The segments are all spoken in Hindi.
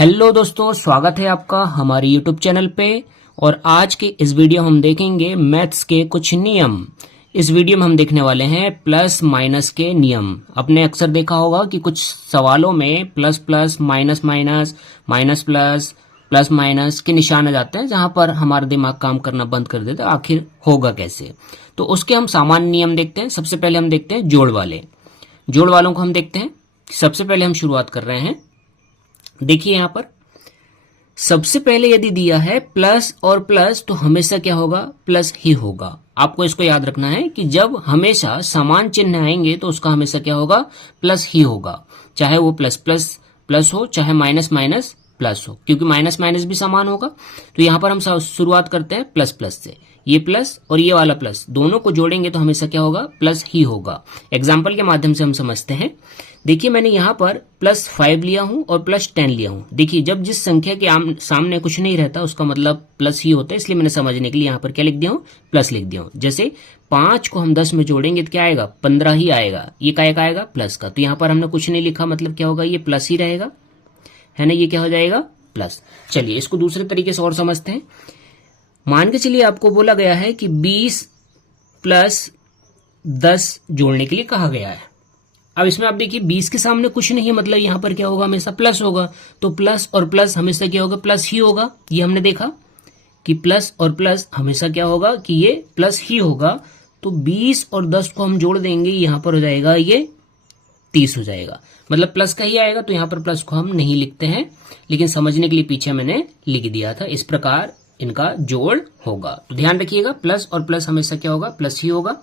हेलो दोस्तों, स्वागत है आपका हमारे यूट्यूब चैनल पे। और आज के इस वीडियो हम देखेंगे मैथ्स के कुछ नियम। इस वीडियो में हम देखने वाले हैं प्लस माइनस के नियम। आपने अक्सर देखा होगा कि कुछ सवालों में plus plus minus minus minus plus plus minus के निशान आ जाते हैं, जहां पर हमारा दिमाग काम करना बंद कर देता है आखिर होगा कैसे। तो उसके हम सामान्य नियम देखते हैं। सबसे पहले हम देखते हैं जोड़ वालों को हम देखते हैं। सबसे पहले हम शुरुआत कर रहे हैं। देखिए यहां पर सबसे पहले यदि दिया है प्लस और प्लस तो हमेशा क्या होगा, प्लस ही होगा। आपको इसको याद रखना है कि जब हमेशा समान चिन्ह आएंगे तो उसका हमेशा क्या होगा, प्लस ही होगा। चाहे वो प्लस प्लस प्लस हो, चाहे माइनस माइनस प्लस हो, क्योंकि माइनस माइनस भी समान होगा। तो यहां पर हम शुरुआत करते हैं प्लस प्लस से। ये प्लस और ये वाला प्लस दोनों को जोड़ेंगे तो हमेशा क्या होगा, प्लस ही होगा। एग्जाम्पल के माध्यम से हम समझते हैं। देखिए मैंने यहां पर +5 लिया हूं और +10 लिया हूं। देखिए जब जिस संख्या के सामने कुछ नहीं रहता उसका मतलब प्लस ही होता है, इसलिए मैंने समझने के लिए यहां पर क्या लिख दिया हूं, प्लस लिख दिया हूं। जैसे 5 को हम 10 में जोड़ेंगे तो क्या आएगा, 15 ही आएगा। ये काय का आएगा, प्लस का। तो यहां पर हमने कुछ नहीं लिखा, मतलब क्या होगा, ये प्लस ही रहेगा, है ना। ये क्या हो जाएगा, प्लस। चलिए इसको दूसरे तरीके से और समझते हैं। मान के चलिए आपको बोला गया है कि 20 + 10 जोड़ने के लिए कहा गया है। अब इसमें आप देखिए 20 के सामने कुछ नहीं है, मतलब यहां पर क्या होगा, हमेशा प्लस होगा। तो प्लस और प्लस हमेशा क्या होगा, प्लस ही होगा। ये हमने देखा कि प्लस और प्लस हमेशा क्या होगा, कि ये प्लस ही होगा। तो 20 और 10 को हम जोड़ देंगे, यहां पर हो जाएगा ये 30 हो जाएगा, मतलब प्लस का ही आएगा। तो यहां पर प्लस को हम नहीं लिखते हैं, लेकिन समझने के लिए पीछे मैंने लिख दिया था। इस प्रकार इनका जोड़ होगा। तो ध्यान रखिएगा, प्लस और प्लस हमेशा क्या होगा, प्लस ही होगा।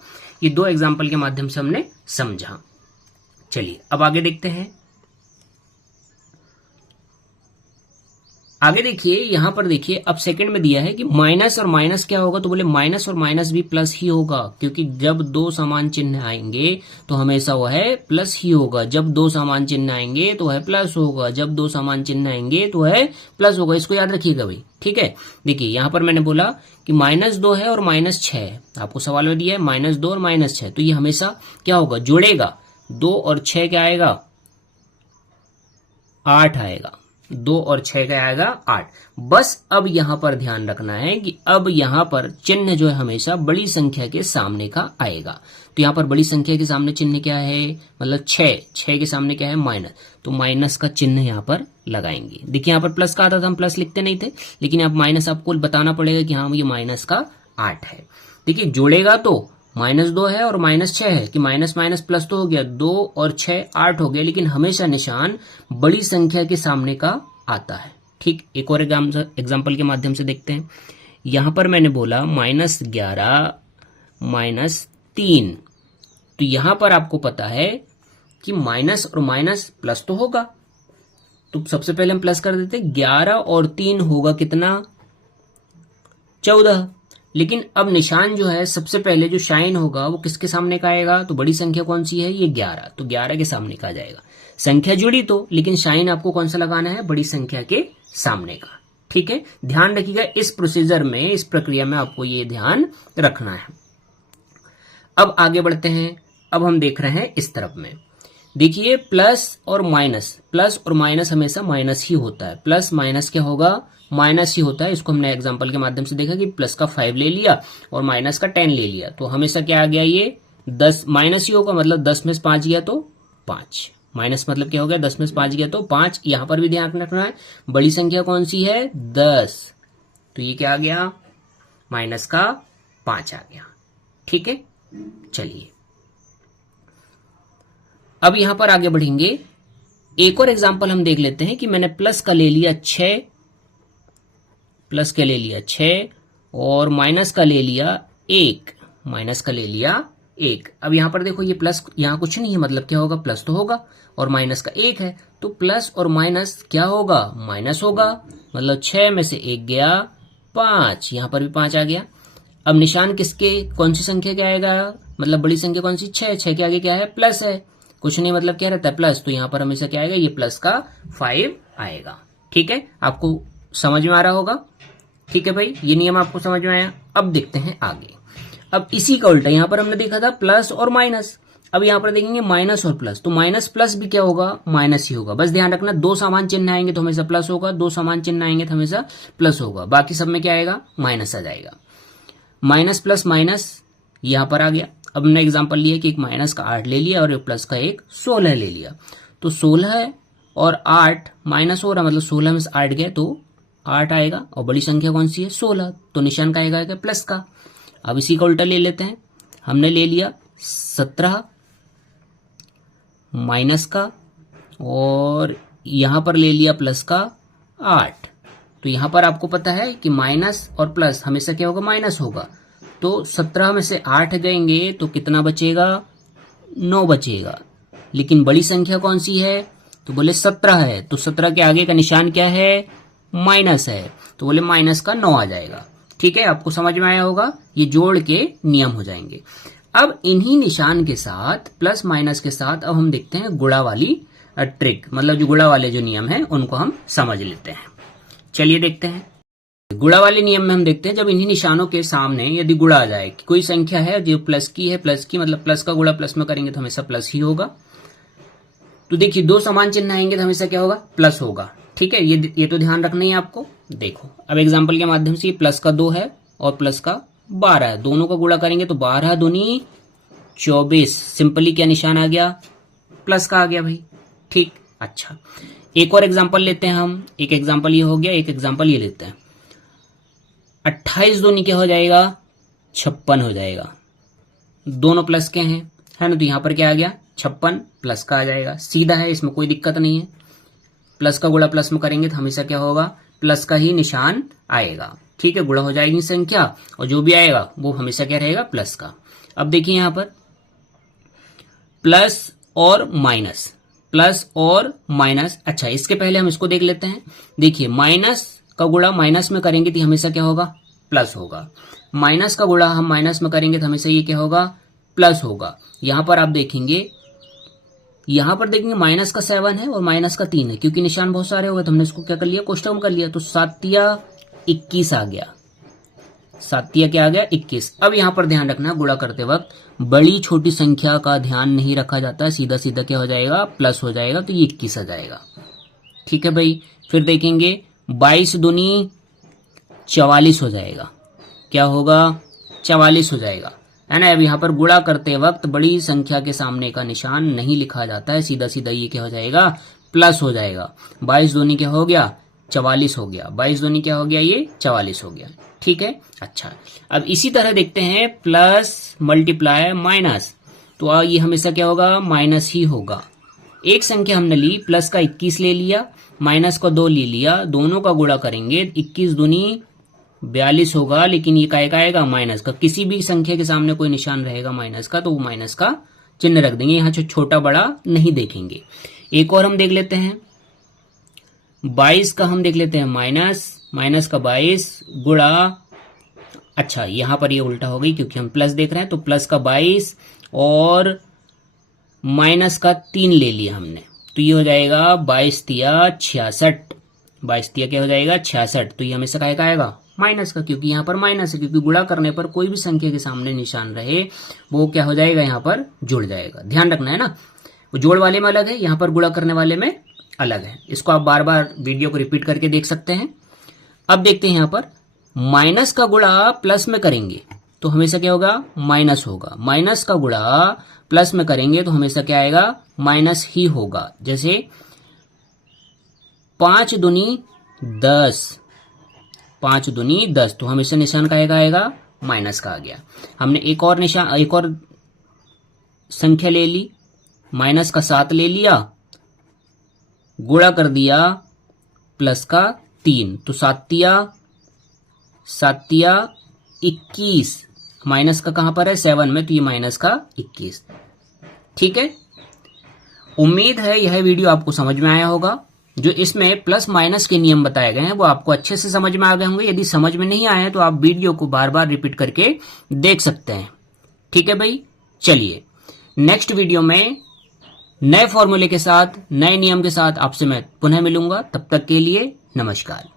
ये दो एग्जाम्पल के माध्यम से हमने समझा। चलिए अब आगे देखते हैं। आगे देखिए, यहां पर देखिए अब सेकंड में दिया है कि माइनस और माइनस क्या होगा, तो बोले माइनस और माइनस भी प्लस ही होगा, क्योंकि जब दो समान चिन्ह आएंगे तो हमेशा वह है प्लस ही होगा। जब दो समान चिन्ह आएंगे तो वह प्लस होगा, जब दो समान चिन्ह आएंगे तो वह प्लस होगा। इसको याद रखिएगा भाई, ठीक है। देखिए यहां पर मैंने बोला कि -2 है और -6 है। आपको सवाल में दिया है -2 और -6, तो ये हमेशा क्या होगा, जुड़ेगा। 2 और 6 क्या आएगा, 8 आएगा। 2 और 6 क्या आएगा, 8। बस अब यहां पर ध्यान रखना है कि अब यहां पर चिन्ह जो है हमेशा बड़ी संख्या के सामने का आएगा। तो यहां पर बड़ी संख्या के सामने चिन्ह क्या है, मतलब 6 के सामने क्या है, माइनस। तो माइनस का चिन्ह यहां पर लगाएंगे। देखिए यहां पर प्लस का आता था, हम प्लस लिखते नहीं थे, लेकिन अब माइनस आपको बताना पड़ेगा कि हाँ ये माइनस का 8 है। देखिए जोड़ेगा तो -2 है और -6 है, कि माइनस माइनस प्लस तो हो गया, 2 और 6 8 हो गया, लेकिन हमेशा निशान बड़ी संख्या के सामने का आता है। ठीक, एक और एग्जाम्पल के माध्यम से देखते हैं। यहां पर मैंने बोला -11 -3, तो यहां पर आपको पता है कि माइनस और माइनस प्लस तो होगा, तो सबसे पहले हम प्लस कर देते। 11 और 3 होगा कितना, 14। लेकिन अब निशान जो है सबसे पहले जो शाइन होगा वो किसके सामने का आएगा, तो बड़ी संख्या कौन सी है, ये 11, तो 11 के सामने का आ जाएगा। संख्या जुड़ी तो, लेकिन शाइन आपको कौन सा लगाना है, बड़ी संख्या के सामने का। ठीक है, ध्यान रखिएगा इस प्रोसीजर में, इस प्रक्रिया में आपको ये ध्यान रखना है। अब आगे बढ़ते हैं। अब हम देख रहे हैं इस तरफ में। देखिए प्लस और माइनस हमेशा माइनस ही होता है। प्लस माइनस क्या होगा, माइनस ही होता है। इसको हमने एग्जांपल के माध्यम से देखा कि प्लस का 5 ले लिया और माइनस का 10 ले लिया, तो हमेशा क्या आ गया, ये 10 माइनस ही होगा। मतलब 10 में से 5 गया तो 5, माइनस मतलब क्या हो गया, 10 में से 5 गया तो 5। यहां पर भी ध्यान रखना है, बड़ी संख्या कौन सी है, 10, तो ये क्या आ गया, -5 आ गया। ठीक है, चलिए अब यहां पर आगे बढ़ेंगे। एक और एग्जांपल हम देख लेते हैं कि मैंने प्लस का ले लिया 6, और माइनस का ले लिया 1, अब यहां पर देखो ये प्लस, यहां कुछ नहीं है, मतलब क्या होगा, प्लस तो होगा, और माइनस का 1 है, तो प्लस और माइनस क्या होगा, माइनस होगा। मतलब 6 में से 1 गया 5, यहां पर भी 5 आ गया। अब निशान किसके, कौन सी संख्या क्या आएगा, मतलब बड़ी संख्या कौन सी, 6 के आगे क्या है, प्लस है, कुछ नहीं, मतलब क्या रहता है, प्लस। तो यहां पर हमेशा क्या आएगा, ये प्लस का 5 आएगा। ठीक है, आपको समझ में आ रहा होगा। ठीक है भाई, ये नियम आपको समझ में आया। अब देखते हैं आगे। अब इसी का उल्टा, यहां पर हमने देखा था प्लस और माइनस, अब यहां पर देखेंगे माइनस और प्लस, तो माइनस प्लस भी क्या होगा, माइनस ही होगा। बस ध्यान रखना, दो समान चिन्ह आएंगे तो हमेशा प्लस होगा, दो समान चिन्ह आएंगे तो हमेशा प्लस होगा, बाकी सब में क्या आएगा, माइनस आ जाएगा। माइनस प्लस माइनस यहां पर आ गया। अब हमने एग्जांपल लिया कि एक माइनस का 8 ले लिया और एक प्लस का एक 16 ले लिया, तो 16 और 8 माइनस हो रहा, मतलब 16 में से 8 गए तो 8 आएगा, और बड़ी संख्या कौन सी है, 16, तो निशान का आएगा प्लस का। अब इसी का उल्टा ले लेते हैं, हमने ले लिया 17 माइनस का, और यहां पर ले लिया प्लस का 8। तो यहां पर आपको पता है कि माइनस और प्लस हमेशा क्या होगा, माइनस होगा, तो 17 में से 8 गएंगे तो कितना बचेगा, 9 बचेगा। लेकिन बड़ी संख्या कौन सी है, तो बोले 17 है, तो 17 के आगे का निशान क्या है, माइनस है, तो बोले माइनस का 9 आ जाएगा। ठीक है, आपको समझ में आया होगा, ये जोड़ के नियम हो जाएंगे। अब इन्हीं निशान के साथ, प्लस माइनस के साथ, अब हम देखते हैं गुणा वाली ट्रिक, मतलब जो गुणा वाले जो नियम है उनको हम समझ लेते हैं। चलिए देखते हैं। गुणा वाले नियम में हम देखते हैं, जब इन्हीं निशानों के सामने यदि गुणा आ जाए, कि कोई संख्या है जो प्लस की है, प्लस की मतलब प्लस का गुणा प्लस में करेंगे तो हमेशा प्लस ही होगा। तो देखिए दो समान चिन्ह आएंगे तो हमेशा क्या होगा, प्लस होगा। ठीक है, ये तो ध्यान रखना ही है आपको। देखो अब एग्जाम्पल के माध्यम से प्लस का 2 है और प्लस का 12 है, दोनों का गुणा करेंगे तो 12 दूनी 24, सिंपली क्या निशान आ गया, प्लस का आ गया भाई। ठीक, अच्छा एक और एग्जाम्पल लेते हैं हम, एक एग्जाम्पल ये हो गया, एक एग्जाम्पल ये लेते हैं। 28 दूनी क्या हो जाएगा, 56 हो जाएगा, दोनों प्लस के हैं, है ना, तो यहां पर क्या आ गया, 56 प्लस का आ जाएगा, सीधा है, इसमें कोई दिक्कत नहीं है। प्लस का गुणा प्लस में करेंगे तो हमेशा क्या होगा, प्लस का ही निशान आएगा। ठीक है, गुणा हो जाएगी संख्या और जो भी आएगा वो हमेशा क्या रहेगा, प्लस का। अब देखिए यहां पर प्लस और माइनस, प्लस और माइनस। अच्छा इसके पहले हम इसको देख लेते हैं। देखिए माइनस का गुणा माइनस में करेंगे तो हमेशा क्या होगा, प्लस होगा। माइनस का गुणा हम माइनस में करेंगे तो हमेशा ये क्या होगा, प्लस होगा। यहां पर आप देखेंगे, यहां पर देखेंगे माइनस का 7 है और माइनस का 3 है, क्योंकि निशान बहुत सारे हो गए तो हमने इसको क्या कर लिया, कोष्टक में कर लिया, तो 7 21 आ गया, 7 क्या आ गया, 21। अब यहां पर ध्यान रखना, गुणा करते वक्त बड़ी छोटी संख्या का ध्यान नहीं रखा जाता, सीधा सीधा क्या हो जाएगा, प्लस हो जाएगा, तो ये 21 आ जाएगा। ठीक है भाई, फिर देखेंगे 22 दूनी 44 हो जाएगा, क्या होगा, 44 हो जाएगा, है ना। अब यहाँ पर गुणा करते वक्त बड़ी संख्या के सामने का निशान नहीं लिखा जाता है, सीधा सीधा ये क्या हो जाएगा, प्लस हो जाएगा। 22 दूनी क्या हो गया, 44 हो गया, 22 दूनी क्या हो गया, ये 44 हो गया। ठीक है, अच्छा अब इसी तरह देखते हैं, प्लस मल्टीप्लाई माइनस, तो ये हमेशा क्या होगा, माइनस ही होगा। एक संख्या हमने ली, प्लस का 21 ले लिया, माइनस का 2 ले लिया, दोनों का गुणा करेंगे 21 दूनी 42 होगा, लेकिन ये काय का आएगा, माइनस का। किसी भी संख्या के सामने कोई निशान रहेगा माइनस का तो वो माइनस का चिन्ह रख देंगे, यहाँ छोटा बड़ा नहीं देखेंगे। एक और हम देख लेते हैं, 22 का हम देख लेते हैं माइनस, माइनस का 22 गुणा, अच्छा यहां पर ये उल्टा हो गई क्योंकि हम प्लस देख रहे हैं, तो प्लस का 22 और माइनस का 3 ले लिया हमने, तो ये हो जाएगा 22 तिया 66, 22 तिया क्या हो जाएगा, 66। तो ये हमेशा काय का आएगा, माइनस का, क्योंकि यहाँ पर माइनस है, क्योंकि गुणा करने पर कोई भी संख्या के सामने निशान रहे वो क्या हो जाएगा, यहाँ पर जुड़ जाएगा। ध्यान रखना है ना, वो जोड़ वाले में अलग है, यहाँ पर गुणा करने वाले में अलग है। इसको आप बार बार वीडियो को रिपीट करके देख सकते हैं। अब देखते हैं यहाँ पर माइनस का गुणा प्लस में करेंगे तो हमेशा क्या होगा, माइनस होगा। माइनस का गुणा प्लस में करेंगे तो हमेशा क्या आएगा, माइनस ही होगा। जैसे 5 दूनी 10, 5 दूनी 10, तो हमेशा निशान का आएगा, माइनस का आ गया। हमने एक और निशान, एक और संख्या ले ली, माइनस का 7 ले लिया, गुणा कर दिया प्लस का 3, तो 7 तिया 21, माइनस का कहां पर है, 7 में, तो ये माइनस का 21। ठीक है, उम्मीद है यह वीडियो आपको समझ में आया होगा। जो इसमें प्लस माइनस के नियम बताए गए हैं वो आपको अच्छे से समझ में आ गए होंगे। यदि समझ में नहीं आए तो आप वीडियो को बार बार रिपीट करके देख सकते हैं। ठीक है भाई, चलिए नेक्स्ट वीडियो में नए फॉर्मूले के साथ, नए नियम के साथ आपसे मैं पुनः मिलूंगा। तब तक के लिए नमस्कार।